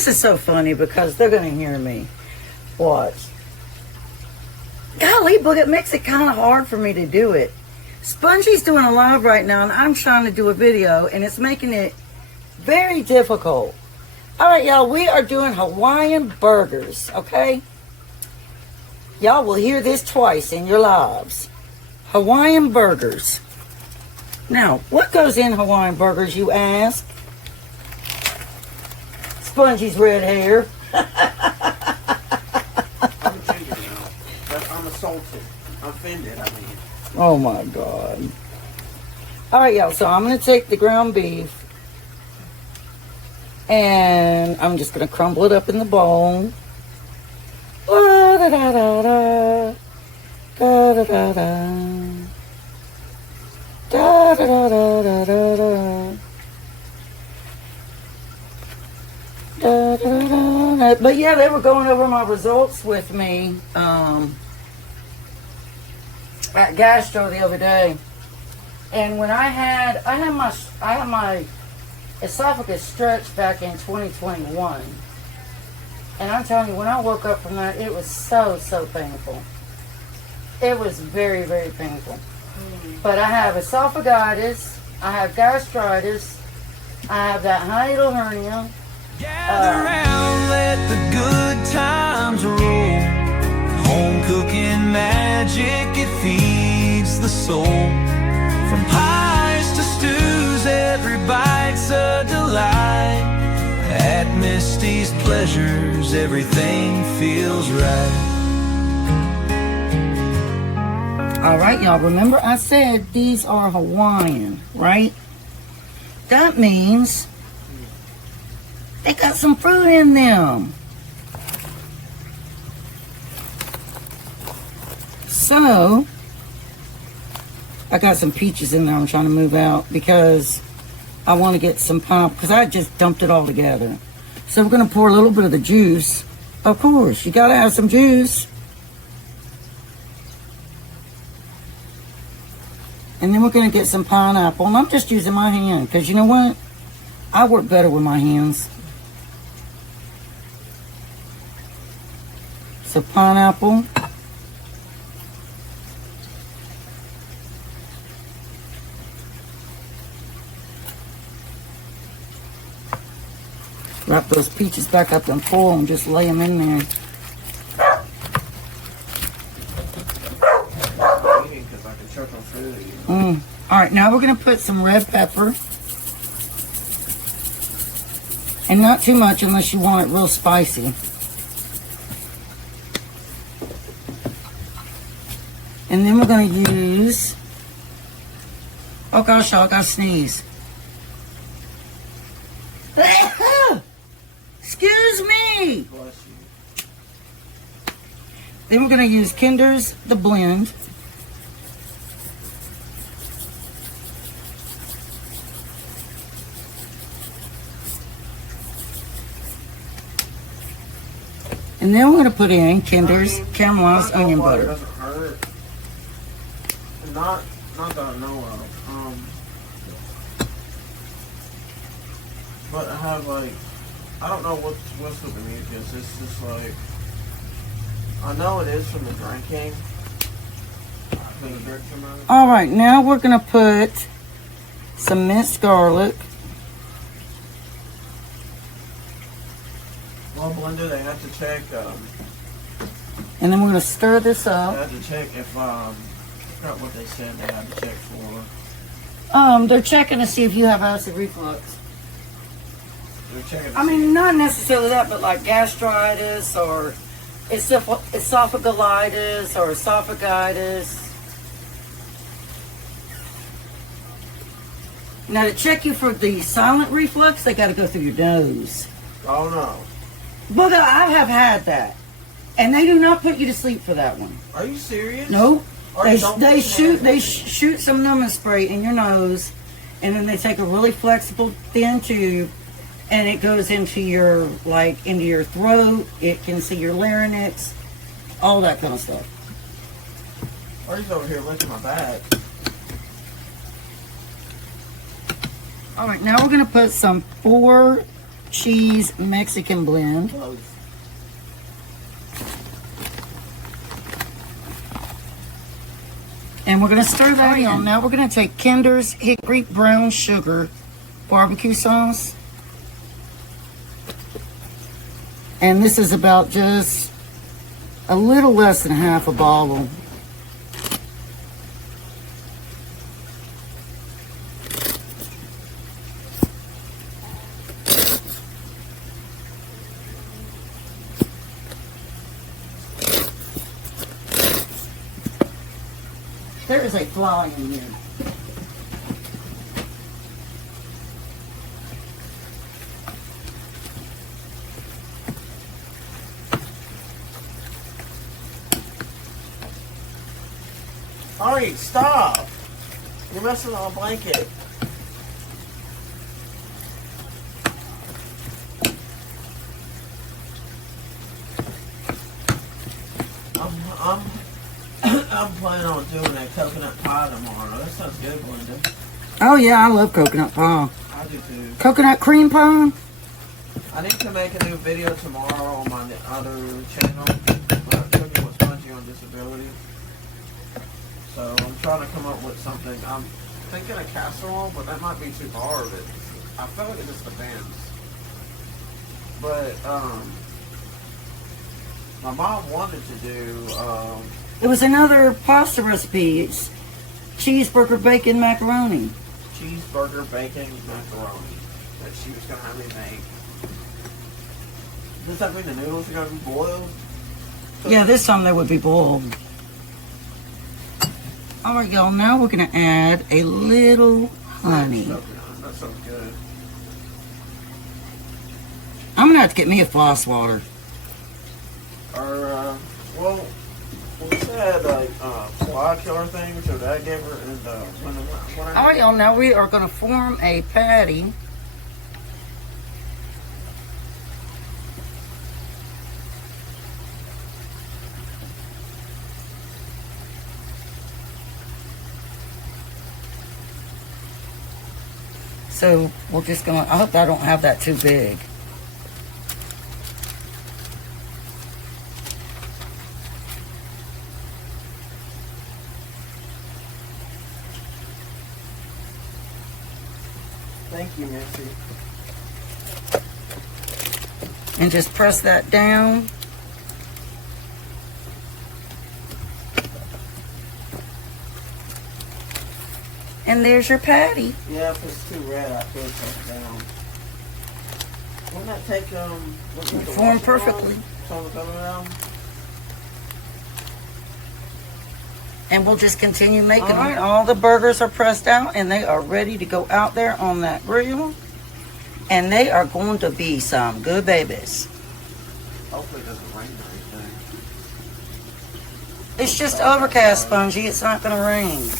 this is so funny because they're going to hear me. Watch. Golly, but it makes it kind of hard for me to do it. Spongy's doing a live right now, and I'm trying to do a video, and it's making it very difficult. All right, y'all, we are doing Hawaiian burgers, okay? Y'all will hear this twice in your lives. Hawaiian burgers. Now, what goes in Hawaiian burgers, you ask? Spongy's red hair. I'm offended now. I'm assaulted. I'm offended, I mean. Oh my God. All right, y'all, so I'm going to take the ground beef and I'm just going to crumble it up in the bowl. Da da da da da. Da da da da. Da da da da da da da. Da, da, da, da. But yeah, they were going over my results with me at Gastro the other day, and when I had my esophagus stretched back in 2021, and I'm telling you, when I woke up from that, it was so painful. It was very painful. But I have esophagitis, I have gastritis, I have that hiatal hernia. Gather round, let the good times roll. Home cooking magic, it feeds the soul. From pies to stews, every bite's a delight. At Misty's Pleasures, everything feels right. All right, y'all, remember I said these are Hawaiian, right? That means they got some fruit in them. So, I got some peaches in there I'm trying to move out because I want to get some pineapple because I just dumped it all together. So we're going to pour a little bit of the juice. Of course, you got to have some juice. And then we're going to get some pineapple. And I'm just using my hand because you know what? I work better with my hands. So pineapple. Wrap those peaches back up and foil and just lay them in there. Alright, now we're going to put some red pepper. And not too much unless you want it real spicy. And then we're going to use... Oh gosh, y'all, I got to sneeze. Excuse me! Then we're going to use Kinder's The Blend. And then we're going to put in Kinder's Caramelized Onion Butter. Doesn't hurt. Not that I know of. But I have like, I don't know what's the beneath this. It's just like, I know it is from the drinking. From the dirt from it. All right, now we're going to put some minced garlic. Well, blender, they have to check. And then we're going to stir this They up. have to check if I forgot what they said they had to check for. They're checking to see if you have acid reflux. They're checking. I mean, not necessarily that, but like gastritis or esophagitis or esophagitis. Now, to check you for the silent reflux, they got to go through your nose. Oh no. But I have had that, and they do not put you to sleep for that one. Are you serious? No, Or they shoot some numbing spray in your nose, and then they take a really flexible thin tube, and it goes into your into your throat. It can see your larynx, all that kind of stuff. Artie's over here licking my back. All right, now we're gonna put some 4 cheese Mexican blend. Close. And we're going to stir that in. Now we're going to take Kinder's Hickory Brown Sugar barbecue sauce. And this is about just a little less than half a bottle. There is a fly in here. Hurry, stop! You're messing on a blanket. I'm planning on doing a coconut pie tomorrow. That sounds good, Glenda. Oh yeah, I love coconut pie. I do too. Coconut cream pie? I need to make a new video tomorrow on my other channel about cooking with Spongy on disability. So I'm trying to come up with something. I'm thinking a casserole, but that might be too hard. I feel like it just depends. But my mom wanted to do It was another pasta recipe. It's cheeseburger bacon macaroni. cheeseburger bacon macaroni that she was gonna have me make. Does that mean the noodles are gonna be boiled? Yeah, this time they would be boiled. All right, y'all. Now we're gonna add a little honey. That sounds good. I'm gonna have to get me a floss water. Or well, we said like fly killer things, so that gave her and when All right, y'all. Now we are gonna form a patty. So we're just gonna, I hope I don't have that too big. Thank you, Missy. And just press that down. And there's your patty. Yeah, if it's too red, I could take it down. Wouldn't that take Form perfectly. And we'll just continue making them. All right, all the burgers are pressed out and they are ready to go out there on that grill. And they are going to be some good babies. Hopefully it doesn't rain or anything. It's just overcast, Spongy. It's not going to rain.